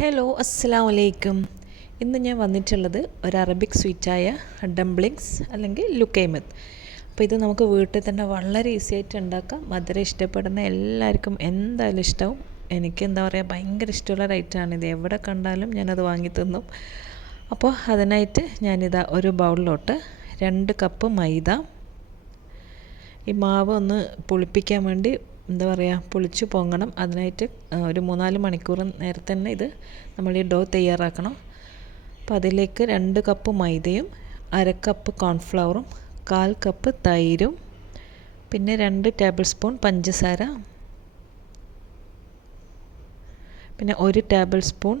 Hello അസ്സലാമു അലൈക്കും. ഇന്ന് ഞാൻ വന്നിട്ടുള്ളത് ഒരു അറബിക് സ്വീറ്റായ ഡംപ്ലിങ്സ് അല്ലെങ്കിൽ ലുക്കൈമത്ത്. അപ്പോൾ ഇത് നമുക്ക് വീട്ടിൽ തന്നെ വളരെ ഈസി ആയിട്ട് ഉണ്ടാക്കാം. മധുരം ഇഷ്ടപ്പെടുന്ന എല്ലാവർക്കും എന്തായാലും ഇഷ്ടമാവും. എനിക്ക് എന്താ പറയുക, ഭയങ്കര ഇഷ്ടമുള്ള ഒരു ഐറ്റമാണ് ഇത്. എവിടെ കണ്ടാലും ഞാനത് വാങ്ങി തിന്നും. അപ്പോൾ അതിനായിട്ട് ഞാനിതാ ഒരു ബൗളിലോട്ട് 2 കപ്പ് മൈദ, ഈ മാവ് ഒന്ന് പുളിപ്പിക്കാൻ വേണ്ടി എന്താ പറയുക, പുളിച്ച് പൊങ്ങണം. അതിനായിട്ട് ഒരു 3-4 മണിക്കൂർ നേരത്തെ തന്നെ ഇത് നമ്മൾ ഈ ഡോ തയ്യാറാക്കണം. അപ്പോൾ അതിലേക്ക് 2 കപ്പ് മൈദയും 1/2 കപ്പ് കോൺഫ്ലവറും 1/4 കപ്പ് തൈരും പിന്നെ 2 ടേബിൾ സ്പൂൺ പഞ്ചസാര, പിന്നെ 1 ടേബിൾ സ്പൂൺ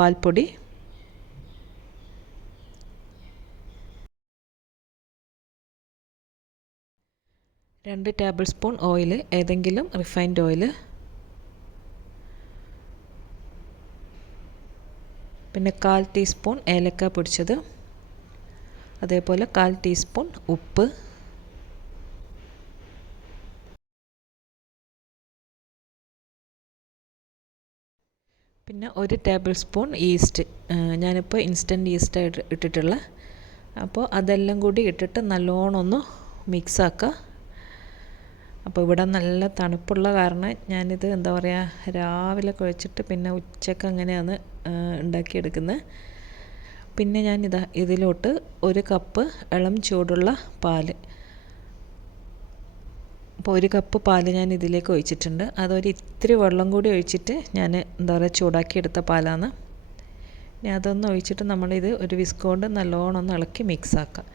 പാൽപ്പൊടി, രണ്ട് ടേബിൾ സ്പൂൺ ഓയിൽ, ഏതെങ്കിലും റിഫൈൻഡ് ഓയിൽ, പിന്നെ 1/4 ടീസ്പൂൺ ഏലക്ക പൊടിച്ചത്, അതേപോലെ 1/4 ടീസ്പൂൺ ഉപ്പ്, പിന്നെ 1 ടേബിൾ സ്പൂൺ ഈസ്റ്റ്. ഞാനിപ്പോൾ ഇൻസ്റ്റൻറ്റ് ഈസ്റ്റ് ഇട്ടിട്ടുള്ള. അപ്പോൾ അതെല്ലാം കൂടി ഇട്ടിട്ട് നല്ലോണം ഒന്ന് മിക്സാക്കുക. അപ്പോൾ ഇവിടെ നല്ല തണുപ്പുള്ള കാരണം ഞാനിത് എന്താ പറയുക, രാവിലെ കുഴച്ചിട്ട് പിന്നെ ഉച്ചക്ക് അങ്ങനെയാണ് ഉണ്ടാക്കിയെടുക്കുന്നത്. പിന്നെ ഞാനിതാ ഇതിലോട്ട് 1 കപ്പ് ഇളം ചൂടുള്ള പാല്, അപ്പോൾ 1 കപ്പ് പാല് ഞാൻ ഇതിലേക്ക് ഒഴിച്ചിട്ടുണ്ട്. അതൊരു ഇത്തിരി വെള്ളം കൂടി ഒഴിച്ചിട്ട് ഞാൻ എന്താ പറയുക ചൂടാക്കിയെടുത്ത പാലാണ്. ഇനി അതൊന്ന് ഒഴിച്ചിട്ട് നമ്മളിത് ഒരു വിസ്ക് കൊണ്ട് നല്ലോണം ഒന്ന് ഇളക്കി മിക്സാക്കാം.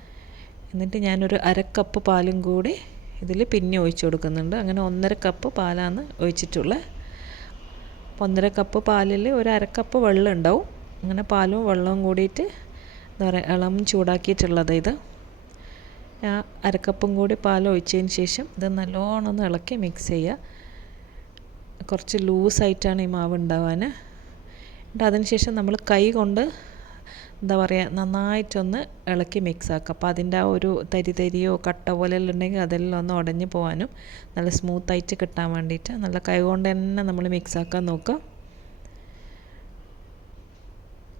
എന്നിട്ട് ഞാനൊരു 1/2 കപ്പ് പാലും കൂടി ഇതിൽ പിന്നെ ഒഴിച്ചു കൊടുക്കുന്നുണ്ട്. അങ്ങനെ 1/2 കപ്പ് പാലാണ് ഒഴിച്ചിട്ടുള്ളത്. അപ്പോൾ 1/2 കപ്പ് പാലിൽ ഒരു 1/2 കപ്പ് വെള്ളം ഉണ്ടാവും. അങ്ങനെ പാലും വെള്ളവും കൂടിയിട്ട് എന്താ പറയുക ഇളം ചൂടാക്കിയിട്ടുള്ളത് ഇത്. ഞാൻ 1/2 കപ്പും കൂടി പാൽ ഒഴിച്ചതിന് ശേഷം ഇത് നല്ലോണം ഒന്ന് ഇളക്കി മിക്സ് ചെയ്യുക. കുറച്ച് ലൂസായിട്ടാണ് ഈ മാവ് ഉണ്ടാവാൻ. എന്നിട്ട് അതിന് ശേഷം നമ്മൾ കൈ കൊണ്ട് എന്താ പറയുക നന്നായിട്ടൊന്ന് ഇളക്കി മിക്സ് ആക്കുക. അപ്പോൾ അതിൻ്റെ ആ ഒരു തരിയോ കട്ട പോലെയെല്ലാം ഉണ്ടെങ്കിൽ അതെല്ലാം ഒന്ന് ഉടഞ്ഞ് പോകാനും നല്ല സ്മൂത്തായിട്ട് കിട്ടാൻ വേണ്ടിയിട്ട് നല്ല കൈ കൊണ്ട് തന്നെ നമ്മൾ മിക്സ് ആക്കാൻ നോക്കുക.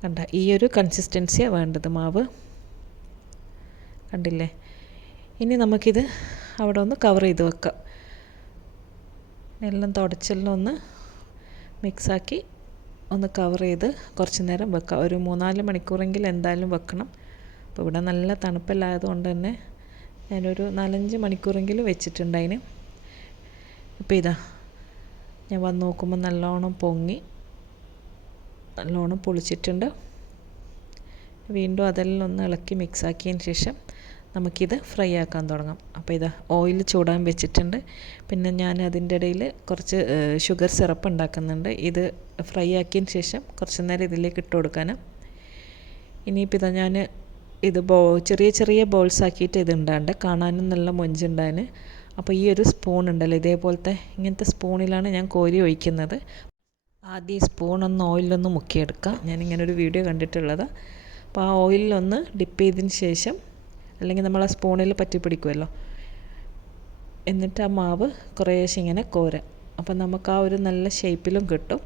കണ്ട ഈ ഒരു കൺസിസ്റ്റൻസിയാണ് വേണ്ടത് മാവ്, കണ്ടില്ലേ. ഇനി നമുക്കിത് അവിടെ ഒന്ന് കവർ ചെയ്ത് വെക്കാം. എല്ലാം തുടച്ചെല്ലാം ഒന്ന് മിക്സാക്കി ഒന്ന് കവർ ചെയ്ത് കുറച്ച് നേരം വെക്കാം. ഒരു 3-4 മണിക്കൂറെങ്കിലും എന്തായാലും വെക്കണം. അപ്പോൾ ഇവിടെ നല്ല തണുപ്പല്ലായതുകൊണ്ട് തന്നെ ഞാനൊരു 4-5 മണിക്കൂറെങ്കിലും വെച്ചിട്ടുണ്ടായിന്. ഇപ്പോൾ ഇതാ ഞാൻ വന്ന് നോക്കുമ്പോൾ നല്ലോണം പൊങ്ങി നല്ലോണം പൊളിച്ചിട്ടുണ്ട്. വീണ്ടും അതെല്ലാം ഒന്ന് ഇളക്കി മിക്സാക്കിയതിന് ശേഷം നമുക്കിത് ഫ്രൈ ആക്കാൻ തുടങ്ങാം. അപ്പോൾ ഇതാ ഓയിൽ ചൂടാൻ വെച്ചിട്ടുണ്ട്. പിന്നെ ഞാൻ അതിൻ്റെ ഇടയിൽ കുറച്ച് ഷുഗർ സിറപ്പ് ഉണ്ടാക്കുന്നുണ്ട്. ഇത് ഫ്രൈ ആക്കിയതിന് ശേഷം കുറച്ച് നേരം ഇതിലേക്ക് ഇട്ട് കൊടുക്കാനാണ്. ഇനിയിപ്പോൾ ഇതാ ഞാൻ ഇത് ചെറിയ ചെറിയ ബോൾസ് ആക്കിയിട്ട് ഇത് ഉണ്ടാണ്ട് കാണാനും നല്ല മൊഞ്ചുണ്ടാന്. അപ്പോൾ ഈ ഒരു സ്പൂൺ ഉണ്ടല്ലോ, ഇതേപോലത്തെ ഇങ്ങനത്തെ സ്പൂണിലാണ് ഞാൻ കോരി ഒഴിക്കുന്നത്. ആദ്യം ഈ സ്പൂണൊന്ന് ഓയിലൊന്ന് മുക്കിയെടുക്കാം. ഞാനിങ്ങനെ ഒരു വീഡിയോ കണ്ടിട്ടുള്ളത്. അപ്പോൾ ആ ഓയിലൊന്ന് ഡിപ്പ് ചെയ്തതിന് ശേഷം, അല്ലെങ്കിൽ നമ്മൾ ആ സ്പൂണിൽ പറ്റി പിടിക്കുമല്ലോ, എന്നിട്ട് ആ മാവ് കുറേശ്ശെ ഇങ്ങനെ കോരാം. അപ്പം നമുക്ക് ആ ഒരു നല്ല ഷേപ്പിലും കിട്ടും.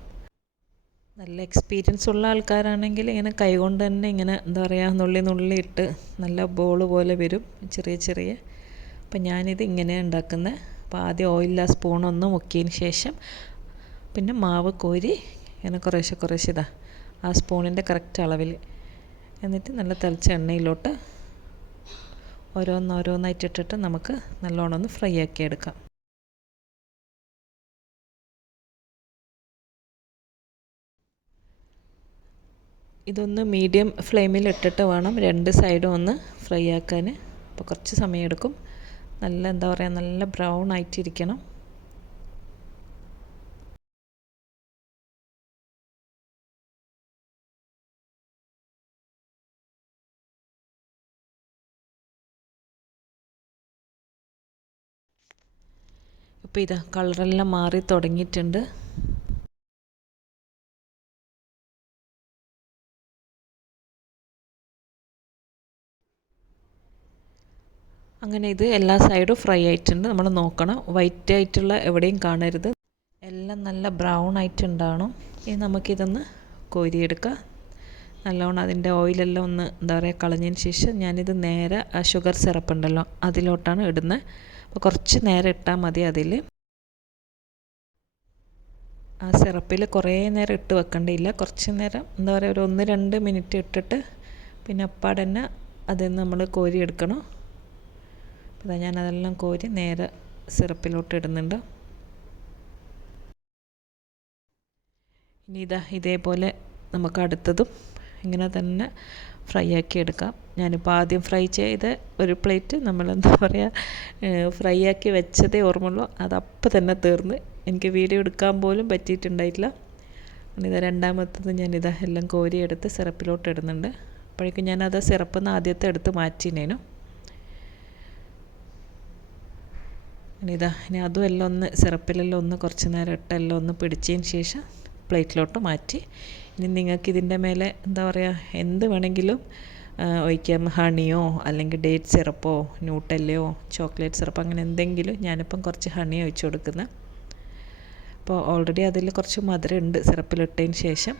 നല്ല എക്സ്പീരിയൻസ് ഉള്ള ആൾക്കാരാണെങ്കിൽ ഇങ്ങനെ കൈകൊണ്ട് തന്നെ ഇങ്ങനെ എന്താ പറയുക നുള്ളി ഇട്ട് നല്ല ബോൾ പോലെ വരും, ചെറിയ ചെറിയ. അപ്പം ഞാനിത് ഇങ്ങനെ ഉണ്ടാക്കുന്നത്. അപ്പോൾ ആദ്യം ഓയിലിൽ ആ സ്പൂണൊന്ന് മുക്കിയതിന് ശേഷം പിന്നെ മാവ് കോരി ഇങ്ങനെ കുറേശ്ശെ ഇതാ ആ സ്പൂണിൻ്റെ കറക്റ്റ് അളവിൽ, എന്നിട്ട് നല്ല തിളച്ച എണ്ണയിലോട്ട് ഓരോന്നായിട്ട് ഇട്ടിട്ട് നമുക്ക് നല്ലോണം ഒന്ന് ഫ്രൈ ആക്കി എടുക്കാം. ഇതൊന്ന് മീഡിയം ഫ്ലെയിമിൽ ഇട്ടിട്ട് വേണം 2 സൈഡും ഒന്ന് ഫ്രൈ ആക്കാൻ. അപ്പോൾ കുറച്ച് സമയം എടുക്കും. നല്ല എന്താ പറയുക നല്ല ബ്രൗൺ ആയിട്ടിരിക്കണം. ഇപ്പോൾ ഇതാ കളറെല്ലാം മാറി തുടങ്ങിയിട്ടുണ്ട്. അങ്ങനെ ഇത് എല്ലാ സൈഡും ഫ്രൈ ആയിട്ടുണ്ട്. നമ്മൾ നോക്കണം, വൈറ്റ് ആയിട്ടുള്ള എവിടെയും കാണരുത്. എല്ലാം നല്ല ബ്രൗൺ ആയിട്ടുണ്ടാവണം. ഇനി നമുക്കിതൊന്ന് കോരിയെടുക്കുക. നല്ലോണം അതിൻ്റെ ഓയിലെല്ലാം ഒന്ന് എന്താ പറയുക കളഞ്ഞതിന് ശേഷം ഞാനിത് നേരെ ആ ഷുഗർ സിറപ്പ് ഉണ്ടല്ലോ അതിലോട്ടാണ് ഇടുന്നത്. അപ്പോൾ കുറച്ച് നേരം ഇട്ടാൽ മതി. അതിൽ ആ സിറപ്പിൽ കുറേ നേരം ഇട്ട് വെക്കേണ്ടിയില്ല. കുറച്ച് നേരം എന്താ പറയുക ഒരു 1-2 മിനിറ്റ് ഇട്ടിട്ട് പിന്നെ അപ്പാടെ തന്നെ അതിൽ നിന്ന് നമ്മൾ കോരി എടുക്കണം. അപ്പോൾ ഞാനതെല്ലാം കോരി നേരെ സിറപ്പിലോട്ട് ഇടുന്നുണ്ട്. ഇനി ഇതേപോലെ നമുക്ക് അടുത്തതും ഇങ്ങനെ തന്നെ ഫ്രൈ ആക്കി എടുക്കാം. ഞാനിപ്പോൾ ആദ്യം ഫ്രൈ ചെയ്ത ഒരു പ്ലേറ്റ് നമ്മളെന്താ പറയുക ഫ്രൈ ആക്കി വെച്ചതേ ഓർമ്മയുള്ളൂ. അതപ്പം തന്നെ തീർന്ന് എനിക്ക് വീഡിയോ എടുക്കാൻ പോലും പറ്റിയിട്ടുണ്ടായിട്ടില്ല. രണ്ടാമത്തത് എല്ലാം കോരിയെടുത്ത് സിറപ്പിലോട്ട് ഇടുന്നുണ്ട്. അപ്പോഴേക്കും ഞാനത് സിറപ്പിൽ നിന്ന് ആദ്യത്തെ എടുത്ത് മാറ്റിനേനു. ഇനി അതും എല്ലാം ഒന്ന് സിറപ്പിലെല്ലാം ഒന്ന് കുറച്ച് നേരം ഇട്ടെല്ലാം ഒന്ന് പിടിച്ചതിന് ശേഷം പ്ലേറ്റിലോട്ട് മാറ്റി. ഇനി നിങ്ങൾക്ക് ഇതിൻ്റെ മേലെ എന്താ പറയുക എന്ത് വേണമെങ്കിലും ഒഴിക്കാം. ഹണിയോ അല്ലെങ്കിൽ ഡേറ്റ് സിറപ്പോ ന്യൂട്ടെല്ലയോ ചോക്ലേറ്റ് സിറപ്പ് അങ്ങനെ എന്തെങ്കിലും. ഞാനിപ്പം കുറച്ച് ഹണി ഒഴിച്ച് കൊടുക്കുന്നത്. അപ്പോൾ ഓൾറെഡി അതിൽ കുറച്ച് മധുരം ഉണ്ട് സിറപ്പിലിട്ടതിന് ശേഷം.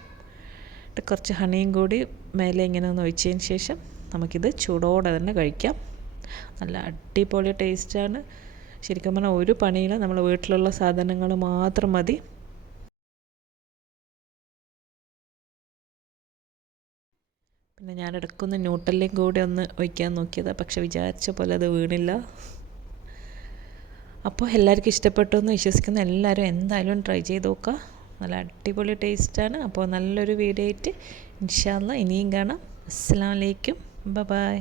കുറച്ച് ഹണിയും കൂടി മേലെ ഇങ്ങനെ ഒന്ന് ഒഴിച്ചതിന് ശേഷം നമുക്കിത് ചൂടോടെ തന്നെ കഴിക്കാം. നല്ല അടിപൊളി ടേസ്റ്റാണ്. ശരിക്കും പറഞ്ഞാൽ ഒരു പണിയില്ല, നമ്മൾ വീട്ടിലുള്ള സാധനങ്ങൾ മാത്രം മതി. പിന്നെ ഞാൻ ഇടയ്ക്കൊന്ന് ന്യൂട്ടെല്ലയും കൂടി ഒന്ന് ഒഴിക്കാൻ നോക്കിയതാണ്, പക്ഷെ വിചാരിച്ച പോലെ അത് വീണില്ല. അപ്പോൾ എല്ലാവർക്കും ഇഷ്ടപ്പെട്ടു എന്ന് വിശ്വസിക്കുന്നു. എല്ലാവരും എന്തായാലും ട്രൈ ചെയ്ത് നോക്കുക. നല്ല അടിപൊളി ടേസ്റ്റാണ്. അപ്പോൾ നല്ലൊരു വീഡിയോ ആയിട്ട് ഇൻഷാ അല്ലാഹ് ഇനിയും കാണാം. അസ്സലാമു അലൈക്കും. ബൈ.